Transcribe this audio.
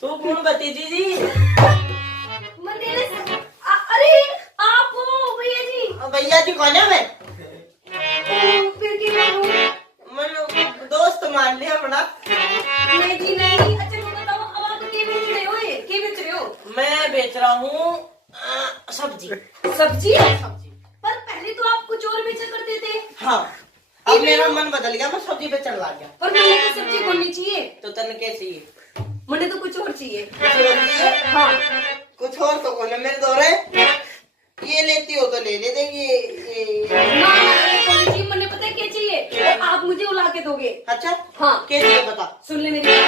तू कौन भतीजी जी? अरे आप हो भैया जी? भैया जी कौन है? मैं फिर क्यों हूँ? मैंने दोस्त मान लिया अपना। नहीं जी नहीं। अच्छा तो बताओ अब आप क्या बेच रहे हो? ये क्या बेच रहे हो? मैं बेच रहा हूँ सब्जी। सब्जी? सब्जी। पर पहले तो आप कुछ और बेचा करते थे। हाँ, अब मेरा मन बदल गया, मैं सब्जी बेचने लग गया। पर मुझे तो सब्जी कौन चाहिए? तो तन कैसी है? मुझे तो कुछ और चाहिए। कुछ और चाहिए? हाँ कुछ और तो कौन है मेरे दौरे? ये लेती हो तो ले ले देगी। ना मुझे पता है क्या चाहिए। आप मुझे उला के दोगे। अच्छा हाँ क्या चाहिए बता। सुन ले मेरी बात।